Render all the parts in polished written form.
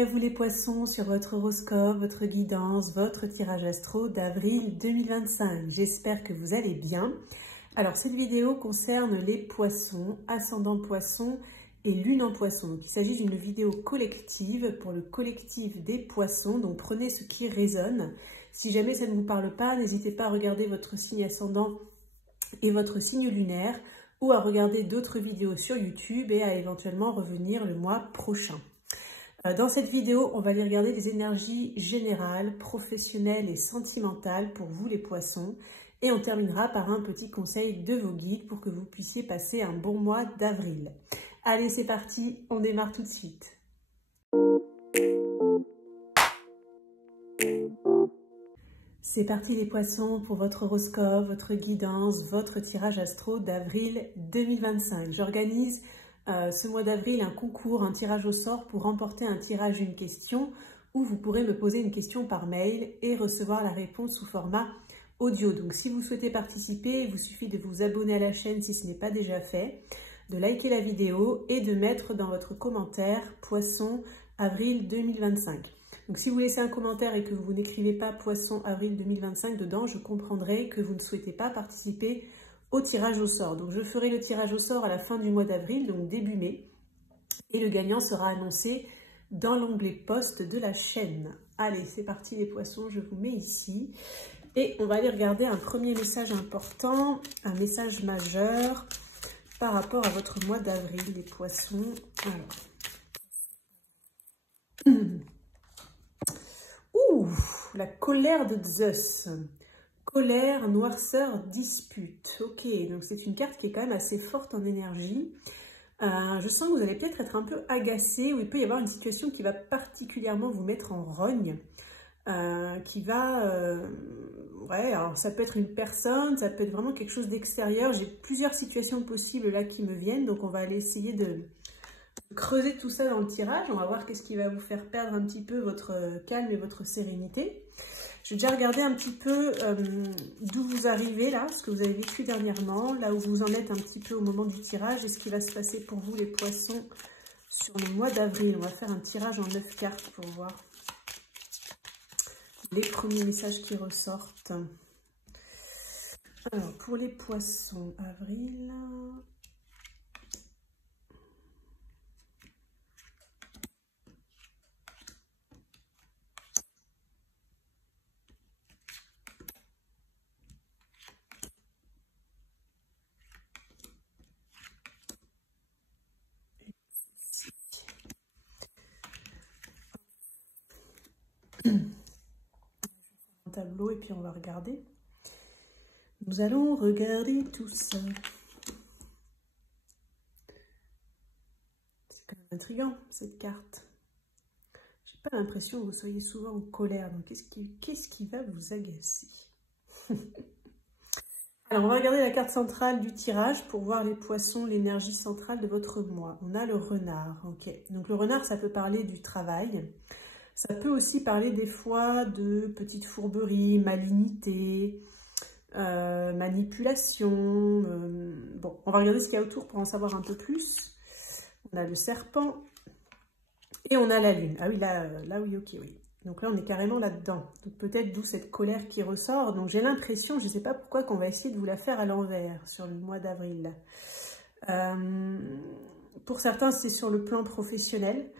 à vous les poissons sur votre horoscope, votre guidance, votre tirage astro d'avril 2025. J'espère que vous allez bien. Alors cette vidéo concerne les poissons, ascendant poisson et lune en poisson. Donc, il s'agit d'une vidéo collective pour le collectif des poissons, donc prenez ce qui résonne. Si jamais ça ne vous parle pas, n'hésitez pas à regarder votre signe ascendant et votre signe lunaire ou à regarder d'autres vidéos sur YouTube et à éventuellement revenir le mois prochain. Dans cette vidéo, on va aller regarder les énergies générales, professionnelles et sentimentales pour vous les poissons. Et on terminera par un petit conseil de vos guides pour que vous puissiez passer un bon mois d'avril. Allez, c'est parti, on démarre tout de suite. C'est parti les poissons pour votre horoscope, votre guidance, votre tirage astro d'avril 2025. J'organise ce mois d'avril un concours, un tirage au sort pour remporter un tirage une question où vous pourrez me poser une question par mail et recevoir la réponse sous format audio. Donc si vous souhaitez participer, il vous suffit de vous abonner à la chaîne si ce n'est pas déjà fait, de liker la vidéo et de mettre dans votre commentaire Poisson avril 2025. Donc si vous laissez un commentaire et que vous n'écrivez pas Poisson avril 2025 dedans, je comprendrai que vous ne souhaitez pas participer au tirage au sort. Donc je ferai le tirage au sort à la fin du mois d'avril, donc début mai, et le gagnant sera annoncé dans l'onglet post de la chaîne. Allez, c'est parti les poissons, je vous mets ici. Et on va aller regarder un premier message important, un message majeur par rapport à votre mois d'avril, les poissons. Alors. Ouh, la colère de Zeus. Colère, noirceur, dispute. Ok, donc c'est une carte qui est quand même assez forte en énergie. Je sens que vous allez peut-être être un peu agacé, ou il peut y avoir une situation qui va particulièrement vous mettre en rogne. Ouais, alors ça peut être une personne, ça peut être vraiment quelque chose d'extérieur. J'ai plusieurs situations possibles là qui me viennent, donc on va aller essayer de creuser tout ça dans le tirage. On va voir qu'est-ce qui va vous faire perdre un petit peu votre calme et votre sérénité. Je vais déjà regarder un petit peu d'où vous arrivez là, ce que vous avez vécu dernièrement, là où vous en êtes un petit peu au moment du tirage et ce qui va se passer pour vous les poissons sur le mois d'avril. On va faire un tirage en 9 cartes pour voir les premiers messages qui ressortent. Alors, pour les poissons, avril. Tableau et puis on va regarder. Nous allons regarder tout ça. C'est quand même intriguant cette carte. J'ai pas l'impression que vous soyez souvent en colère. Donc qu'est-ce qui va vous agacer? Alors on va regarder la carte centrale du tirage pour voir les poissons, l'énergie centrale de votre mois. On a le renard. Ok. Donc le renard, ça peut parler du travail. Ça peut aussi parler des fois de petites fourberies, malignité, manipulation. Bon, on va regarder ce qu'il y a autour pour en savoir un peu plus. On a le serpent et on a la lune. Ah oui, là oui, ok, oui. Donc là, on est carrément là-dedans. Donc peut-être d'où cette colère qui ressort. Donc j'ai l'impression, je ne sais pas pourquoi, qu'on va essayer de vous la faire à l'envers sur le mois d'avril. Pour certains, c'est sur le plan professionnel.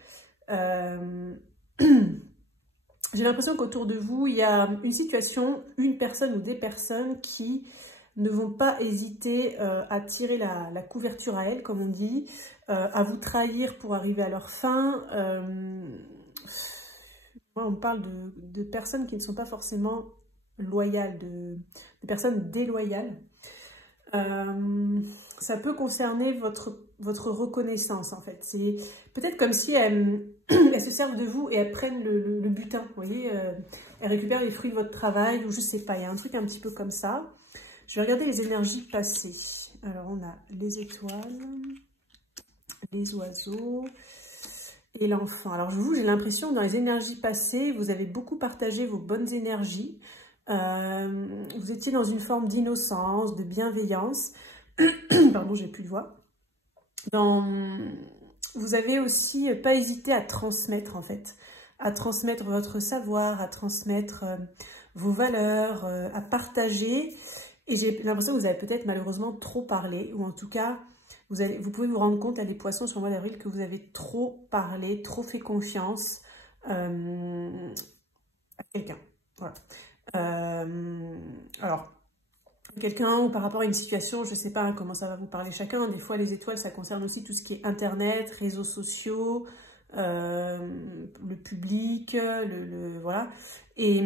J'ai l'impression qu'autour de vous, il y a une situation, une personne ou des personnes qui ne vont pas hésiter à tirer la couverture à elle, comme on dit, à vous trahir pour arriver à leur fin. On parle de personnes qui ne sont pas forcément loyales, de personnes déloyales. Ça peut concerner votre reconnaissance en fait. C'est peut-être comme si elles se servent de vous et elles prennent le butin, vous voyez, elles récupèrent les fruits de votre travail ou je sais pas, il y a un truc un petit peu comme ça. Je vais regarder les énergies passées. Alors on a les étoiles, les oiseaux et l'enfant. Alors vous, j'ai l'impression que dans les énergies passées, vous avez beaucoup partagé vos bonnes énergies. Vous étiez dans une forme d'innocence, de bienveillance. Pardon, j'ai plus de voix. Vous avez aussi pas hésité à transmettre en fait. à transmettre votre savoir, à transmettre vos valeurs, à partager. Et j'ai l'impression que vous avez peut-être malheureusement trop parlé, ou en tout cas, vous pouvez vous rendre compte, à les poissons sur le mois d'avril, que vous avez trop parlé, trop fait confiance à quelqu'un. Voilà. Alors, quelqu'un ou par rapport à une situation, je ne sais pas hein, comment ça va vous parler chacun. Des fois, les étoiles, ça concerne aussi tout ce qui est Internet, réseaux sociaux, le public, voilà. Et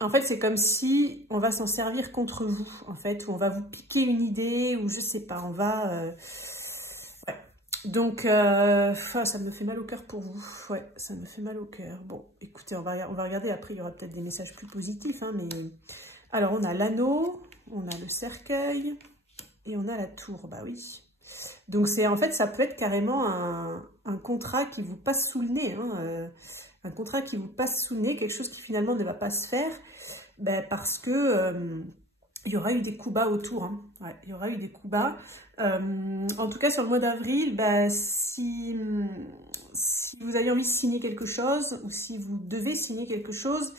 en fait, c'est comme si on va s'en servir contre vous, en fait, ou on va vous piquer une idée, ou je sais pas, on va... ouais. Donc, ça me fait mal au cœur pour vous. Ouais, ça me fait mal au cœur. Bon, écoutez, on va regarder. Après, il y aura peut-être des messages plus positifs, hein, mais... Alors, on a l'anneau, on a le cercueil, et on a la tour, bah oui. Donc, en fait, ça peut être carrément un contrat qui vous passe sous le nez, hein, un contrat qui vous passe sous le nez, quelque chose qui finalement ne va pas se faire, ben, parce que il y aura eu des coups bas autour. Hein. Ouais, il y aura eu des coups bas. En tout cas, sur le mois d'avril, ben, si vous avez envie de signer quelque chose, ou si vous devez signer quelque chose,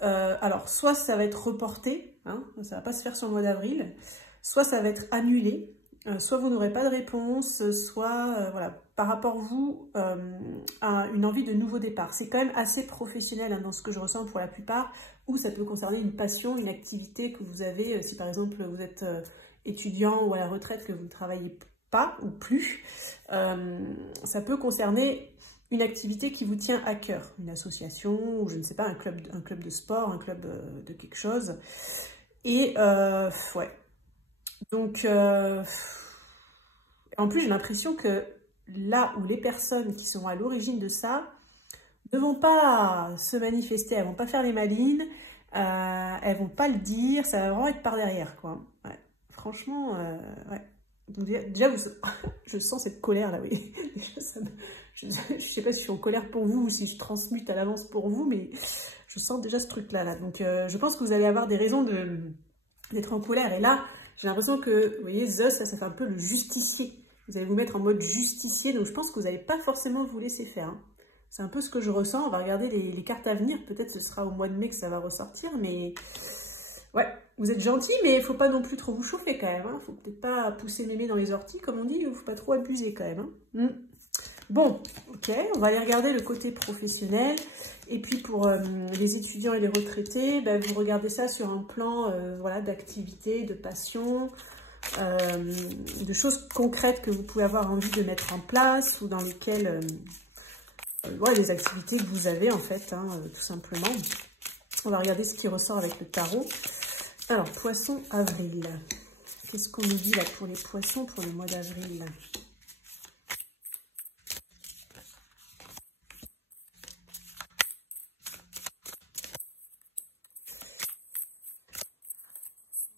alors soit ça va être reporté, hein, ça ne va pas se faire sur le mois d'avril, soit ça va être annulé, soit vous n'aurez pas de réponse, soit voilà, par rapport vous à une envie de nouveau départ. C'est quand même assez professionnel hein, dans ce que je ressens pour la plupart, ou ça peut concerner une passion, une activité que vous avez, si par exemple vous êtes étudiant ou à la retraite, que vous ne travaillez pas ou plus, ça peut concerner une activité qui vous tient à cœur, une association, ou je ne sais pas, un club de sport, un club de quelque chose. Et ouais. Donc, en plus, j'ai l'impression que là où les personnes qui sont à l'origine de ça ne vont pas se manifester, elles vont pas faire les malines, elles vont pas le dire, ça va vraiment être par derrière, quoi. Ouais. Franchement, ouais. Donc, déjà, je sens cette colère là, oui. Je ne sais pas si je suis en colère pour vous ou si je transmute à l'avance pour vous, mais je sens déjà ce truc-là. Là. Donc, je pense que vous allez avoir des raisons d'être en colère. Et là, j'ai l'impression que, vous voyez, Zeus, ça fait un peu le justicier. Vous allez vous mettre en mode justicier, donc je pense que vous n'allez pas forcément vous laisser faire. Hein. C'est un peu ce que je ressens. On va regarder les cartes à venir. Peut-être que ce sera au mois de mai que ça va ressortir, mais... Ouais, vous êtes gentil, mais il ne faut pas non plus trop vous chauffer quand même. Il ne faut peut-être pas pousser mémé dans les orties, comme on dit. Il ne faut pas trop abuser quand même. Hein. Bon, ok, on va aller regarder le côté professionnel. Et puis pour les étudiants et les retraités, ben, vous regardez ça sur un plan voilà, d'activité, de passion, de choses concrètes que vous pouvez avoir envie de mettre en place ou dans lesquelles... ouais, les activités que vous avez en fait, hein, tout simplement. On va regarder ce qui ressort avec le tarot. Alors, poisson avril. Qu'est-ce qu'on nous dit là pour les poissons pour le mois d'avril?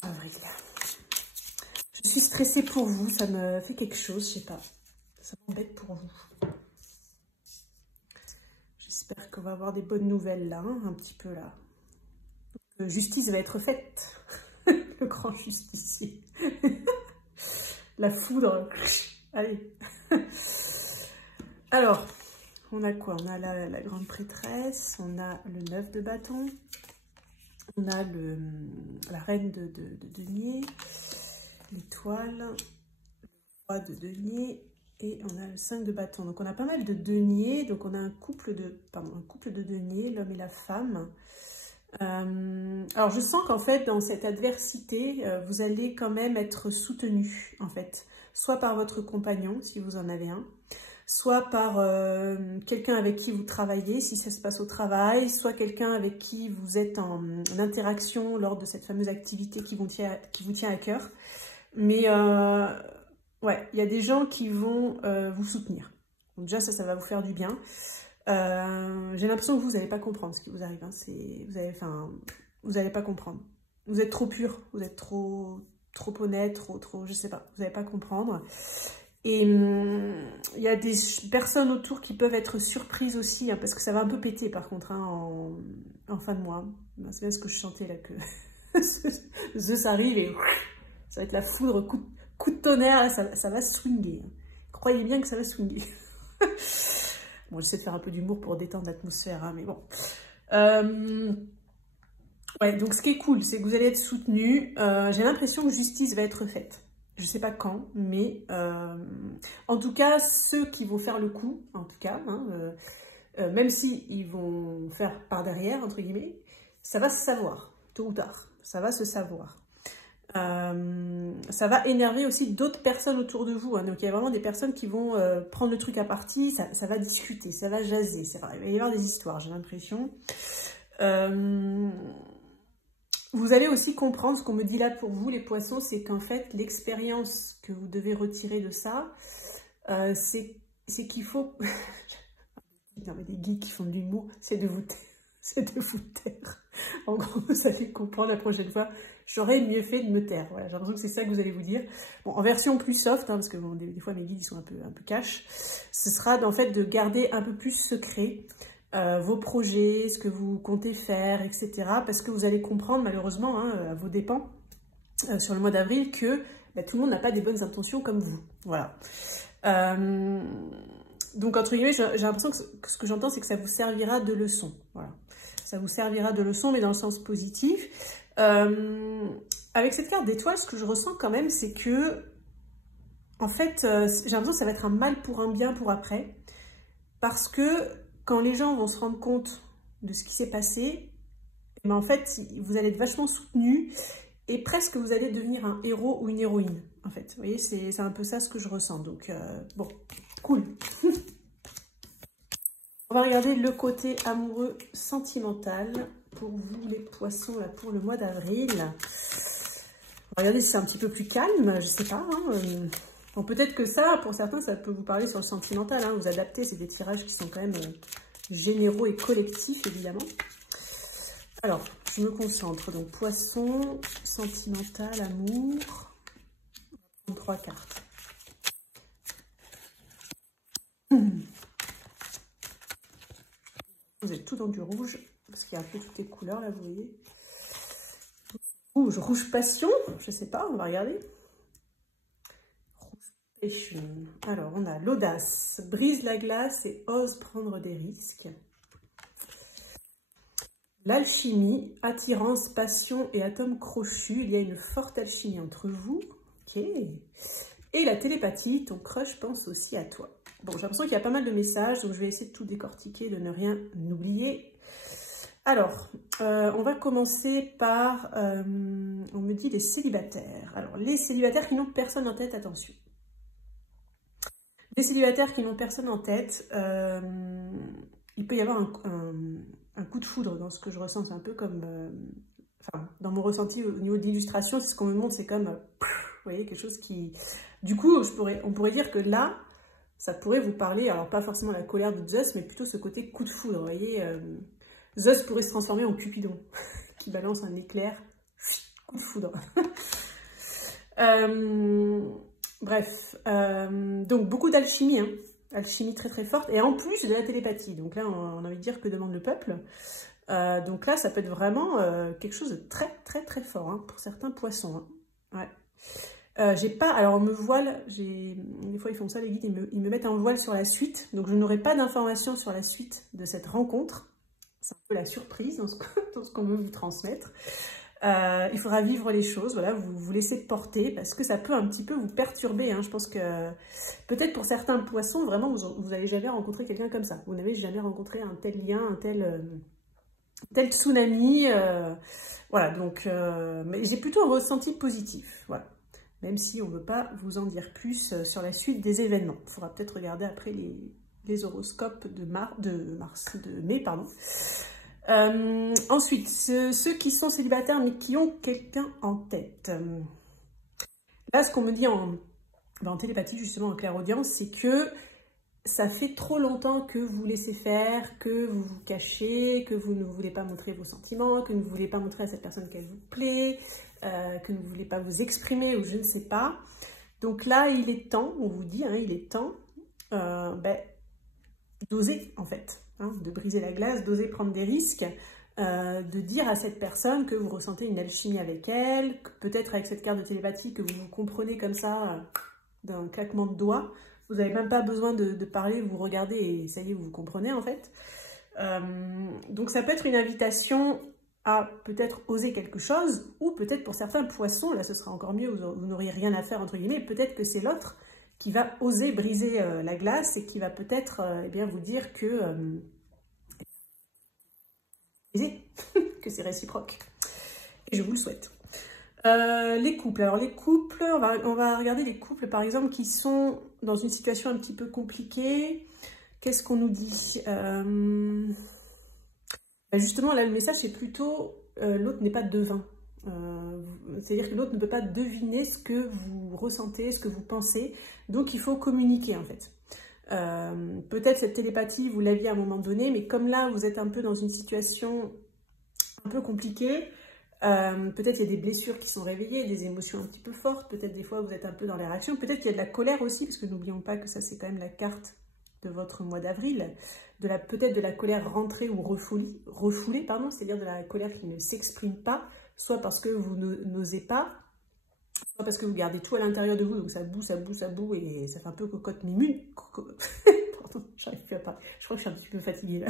Avril. Je suis stressée pour vous, ça me fait quelque chose, je sais pas. Ça m'embête pour vous. J'espère qu'on va avoir des bonnes nouvelles là, hein, un petit peu là. Justice va être faite. Le grand justicier. La foudre. Allez. Alors, on a quoi? On a la grande prêtresse, on a le 9 de bâton, on a la reine de denier, l'étoile, le roi de denier, et on a le 5 de bâton. Donc on a pas mal de deniers, donc on a un couple de deniers, l'homme et la femme. Alors je sens qu'en fait dans cette adversité vous allez quand même être soutenu en fait, soit par votre compagnon si vous en avez un, soit par quelqu'un avec qui vous travaillez si ça se passe au travail, soit quelqu'un avec qui vous êtes en interaction lors de cette fameuse activité qui vous tient à cœur. Mais ouais, il y a des gens qui vont vous soutenir. Donc déjà ça va vous faire du bien. J'ai l'impression que vous n'allez pas comprendre ce qui vous arrive. Hein. Vous n'allez pas comprendre. Vous êtes trop pur, vous êtes trop honnête, trop, je sais pas. Vous n'allez pas comprendre. Et il y a des personnes autour qui peuvent être surprises aussi, hein, parce que ça va un peu péter par contre hein, en fin de mois. C'est bien ce que je chantais là, que Zeus arrive et ça va être la foudre, coup de tonnerre, là, ça va swinguer. Croyez bien que ça va swinguer. Bon, j'essaie de faire un peu d'humour pour détendre l'atmosphère, hein, mais bon. Ouais, donc ce qui est cool, c'est que vous allez être soutenu. J'ai l'impression que justice va être faite. Je sais pas quand, mais en tout cas, ceux qui vont faire le coup, en tout cas, hein, même si ils vont faire par derrière, entre guillemets, ça va se savoir, tôt ou tard. Ça va se savoir. Ça va énerver aussi d'autres personnes autour de vous. Hein. Donc, il y a vraiment des personnes qui vont prendre le truc à partie, ça va discuter, ça va jaser, il va y avoir des histoires, j'ai l'impression. Vous allez aussi comprendre, ce qu'on me dit là pour vous, les poissons, c'est qu'en fait, l'expérience que vous devez retirer de ça, c'est qu'il faut... non, mais des geeks qui font de l'humour, c'est de vous taire. En gros, vous allez comprendre la prochaine fois. J'aurais mieux fait de me taire. Voilà, j'ai l'impression que c'est ça que vous allez vous dire. Bon, en version plus soft, hein, parce que bon, des fois mes guides ils sont un peu cash, ce sera en fait de garder un peu plus secret vos projets, ce que vous comptez faire, etc. Parce que vous allez comprendre malheureusement, hein, à vos dépens, sur le mois d'avril, que bah, tout le monde n'a pas des bonnes intentions comme vous. Voilà. Donc, entre guillemets, j'ai l'impression que ce que j'entends, c'est que ça vous servira de leçon. Voilà. Ça vous servira de leçon, mais dans le sens positif. Avec cette carte d'étoile, ce que je ressens quand même, c'est que, en fait, j'ai l'impression que ça va être un mal pour un bien pour après. Parce que quand les gens vont se rendre compte de ce qui s'est passé, eh ben, en fait, vous allez être vachement soutenu et presque vous allez devenir un héros ou une héroïne, en fait. Vous voyez, c'est un peu ça ce que je ressens. Donc, bon, cool. On va regarder le côté amoureux sentimental pour vous, les poissons, là, pour le mois d'avril. On va regarder si c'est un petit peu plus calme, je sais pas. Hein. Bon, peut-être que ça, pour certains, ça peut vous parler sur le sentimental. Hein. Vous adaptez, c'est des tirages qui sont quand même généraux et collectifs, évidemment. Alors, je me concentre. Donc, poisson, sentimental, amour. 3 cartes. Vous êtes tout dans du rouge, parce qu'il y a un peu toutes les couleurs, là, vous voyez. Rouge, rouge passion, je sais pas, on va regarder. Alors, on a l'audace, brise la glace et ose prendre des risques. L'alchimie, attirance, passion et atome crochu. Il y a une forte alchimie entre vous. Ok. Et la télépathie, ton crush pense aussi à toi. Bon, j'ai l'impression qu'il y a pas mal de messages, donc je vais essayer de tout décortiquer, de ne rien oublier. Alors, on va commencer par, on me dit les célibataires. Alors, les célibataires qui n'ont personne en tête, attention. Les célibataires qui n'ont personne en tête, il peut y avoir un coup de foudre dans ce que je ressens. C'est un peu comme, enfin, dans mon ressenti au niveau de l'illustration, c'est ce qu'on me montre, c'est comme, vous voyez, quelque chose qui... Du coup, on pourrait dire que là, ça pourrait vous parler, alors pas forcément la colère de Zeus, mais plutôt ce côté coup de foudre, vous voyez. Zeus pourrait se transformer en Cupidon, qui balance un éclair, coup de foudre. Bref, donc beaucoup d'alchimie, hein. Alchimie très très forte, et en plus de la télépathie. Donc là, on a envie de dire que demande le peuple. Donc là, ça peut être vraiment quelque chose de très très très fort, hein, pour certains poissons. Hein. Ouais. J'ai pas, alors on me voile, des fois ils font ça les guides, ils me mettent un voile sur la suite, donc je n'aurai pas d'informations sur la suite de cette rencontre. C'est un peu la surprise dans ce qu'on veut vous transmettre. Il faudra vivre les choses, voilà, vous laissez porter, parce que ça peut un petit peu vous perturber. Hein. Je pense que peut-être pour certains poissons, vraiment, vous n'allez jamais rencontrer quelqu'un comme ça. Vous n'avez jamais rencontré un tel lien, un tel tsunami. Voilà, donc, mais j'ai plutôt un ressenti positif, voilà. Même si on ne veut pas vous en dire plus sur la suite des événements. Il faudra peut-être regarder après les horoscopes de mai, pardon. Ensuite, ceux qui sont célibataires mais qui ont quelqu'un en tête. Là, ce qu'on me dit en télépathie, justement, en clairaudience, c'est que ça fait trop longtemps que vous laissez faire, que vous vous cachez, que vous ne voulez pas montrer vos sentiments, que vous ne voulez pas montrer à cette personne qu'elle vous plaît, que vous ne voulez pas vous exprimer ou je ne sais pas. Donc là, il est temps, on vous dit, hein, il est temps d'oser en fait, hein, de briser la glace, d'oser prendre des risques, de dire à cette personne que vous ressentez une alchimie avec elle, peut-être avec cette carte de télépathie que vous vous comprenez comme ça d'un claquement de doigts. Vous n'avez même pas besoin de parler, vous regardez et ça y est, vous comprenez en fait. Donc ça peut être une invitation à peut-être oser quelque chose, ou peut-être pour certains poissons, là ce sera encore mieux, vous n'auriez rien à faire entre guillemets, peut-être que c'est l'autre qui va oser briser la glace et qui va peut-être eh bien vous dire que, que c'est réciproque. Et je vous le souhaite. Les couples. Alors les couples, on va regarder les couples par exemple qui sont dans une situation un petit peu compliquée. Qu'est-ce qu'on nous dit? Justement, là, le message, c'est plutôt l'autre n'est pas devin. C'est-à-dire que l'autre ne peut pas deviner ce que vous ressentez, ce que vous pensez. Donc, il faut communiquer, en fait. Peut-être cette télépathie, vous l'aviez à un moment donné, mais comme là, vous êtes un peu dans une situation un peu compliquée, peut-être il y a des blessures qui sont réveillées, des émotions un petit peu fortes, peut-être des fois, vous êtes un peu dans les réactions, peut-être qu'il y a de la colère aussi, parce que n'oublions pas que ça, c'est quand même la carte de votre mois d'avril, peut-être de la colère rentrée ou refoulée, pardon, c'est-à-dire de la colère qui ne s'exprime pas, soit parce que vous n'osez pas, soit parce que vous gardez tout à l'intérieur de vous, donc ça boue, et ça fait un peu cocotte mimune. Pardon, j'arrive plus à parler, je crois que je suis un petit peu fatiguée là.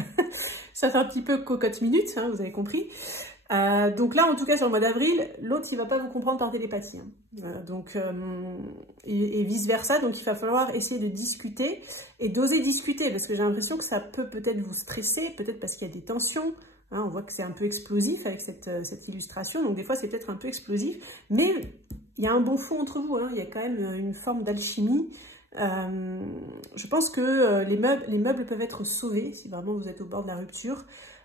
Ça fait un petit peu cocotte minute, hein, vous avez compris. Donc là, en tout cas, sur le mois d'avril, l'autre, il va pas vous comprendre par télépathie. Hein. Et vice-versa, donc il va falloir essayer de discuter et d'oser discuter, parce que j'ai l'impression que ça peut peut-être vous stresser, peut-être parce qu'il y a des tensions. Hein, on voit que c'est un peu explosif avec cette illustration, donc des fois, c'est peut-être un peu explosif, mais il y a un bon fond entre vous, hein, il y a quand même une forme d'alchimie. Je pense que les meubles peuvent être sauvés, si vraiment vous êtes au bord de la rupture.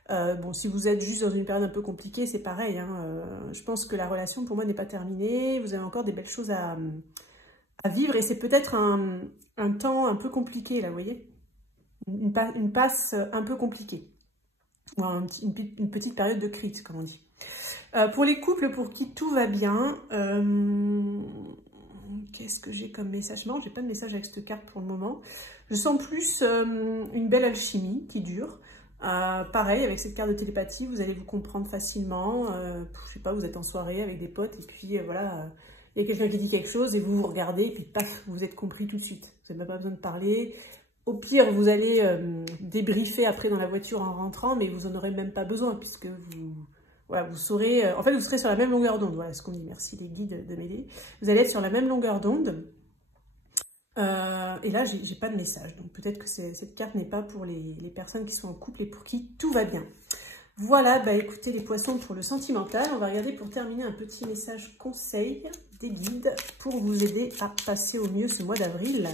Bon, si vous êtes juste dans une période un peu compliquée, c'est pareil. Hein, je pense que la relation, pour moi, n'est pas terminée. Vous avez encore des belles choses à vivre. Et c'est peut-être un temps un peu compliqué, là, vous voyez. Une passe un peu compliquée. Ou une petite période de crise, comme on dit. Pour les couples pour qui tout va bien, qu'est-ce que j'ai comme message? Non, j'ai pas de message avec cette carte pour le moment. Je sens plus une belle alchimie qui dure. Pareil, avec cette carte de télépathie, vous allez vous comprendre facilement. Je sais pas, vous êtes en soirée avec des potes et puis voilà, il y a quelqu'un qui dit quelque chose et vous vous regardez et puis paf, vous êtes compris tout de suite. Vous n'avez même pas besoin de parler. Au pire, vous allez débriefer après dans la voiture en rentrant, mais vous en aurez même pas besoin puisque voilà, vous saurez. En fait, vous serez sur la même longueur d'onde. Voilà ce qu'on dit. Merci les guides de m'aider. Vous allez être sur la même longueur d'onde. Et là, j'ai pas de message, donc peut-être que cette carte n'est pas pour les personnes qui sont en couple et pour qui tout va bien. Voilà, bah écoutez les poissons pour le sentimental. On va regarder pour terminer un petit message conseil des guides pour vous aider à passer au mieux ce mois d'avril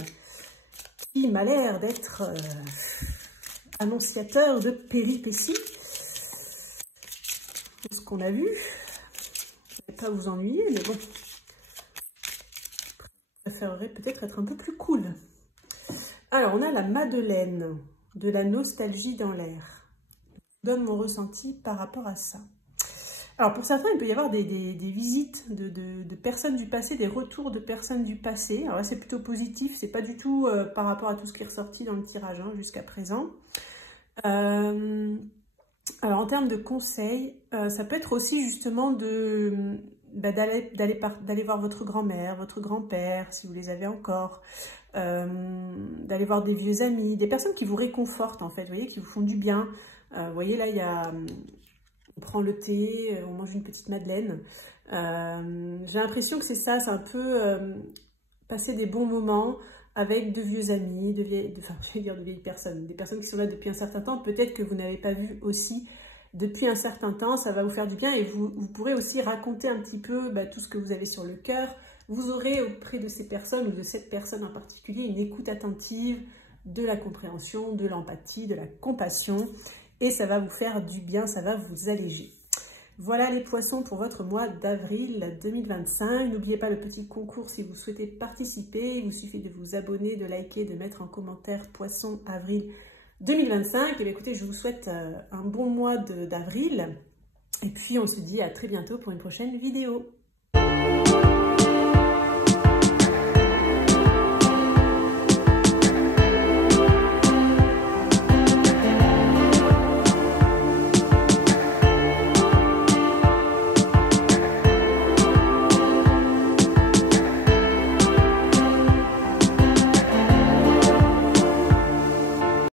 qui m'a l'air d'être annonciateur de péripéties. Ce qu'on a vu, vous n'allez pas vous ennuyer, mais bon. Préférerais peut-être être un peu plus cool. Alors, on a la Madeleine, de la nostalgie dans l'air. Je donne mon ressenti par rapport à ça. Alors, pour certains, il peut y avoir des visites de personnes du passé, des retours de personnes du passé. Alors là, c'est plutôt positif, c'est pas du tout par rapport à tout ce qui est ressorti dans le tirage hein, jusqu'à présent. Alors, en termes de conseils, ça peut être aussi justement d'aller voir votre grand-mère, votre grand-père, si vous les avez encore, d'aller voir des vieux amis, des personnes qui vous réconfortent en fait, vous voyez, qui vous font du bien. Vous voyez là, il y a, on prend le thé, on mange une petite madeleine. J'ai l'impression que c'est ça, c'est un peu passer des bons moments avec de vieux amis, de vieilles personnes, des personnes qui sont là depuis un certain temps, peut-être que vous n'avez pas vu aussi depuis un certain temps, ça va vous faire du bien et vous pourrez aussi raconter un petit peu tout ce que vous avez sur le cœur. Vous aurez auprès de ces personnes ou de cette personne en particulier une écoute attentive, de la compréhension, de l'empathie, de la compassion et ça va vous faire du bien, ça va vous alléger. Voilà les poissons pour votre mois d'avril 2025. N'oubliez pas le petit concours si vous souhaitez participer. Il vous suffit de vous abonner, de liker, de mettre en commentaire poisson avril 2025. Et bien écoutez, je vous souhaite un bon mois d'avril. Et puis on se dit à très bientôt pour une prochaine vidéo.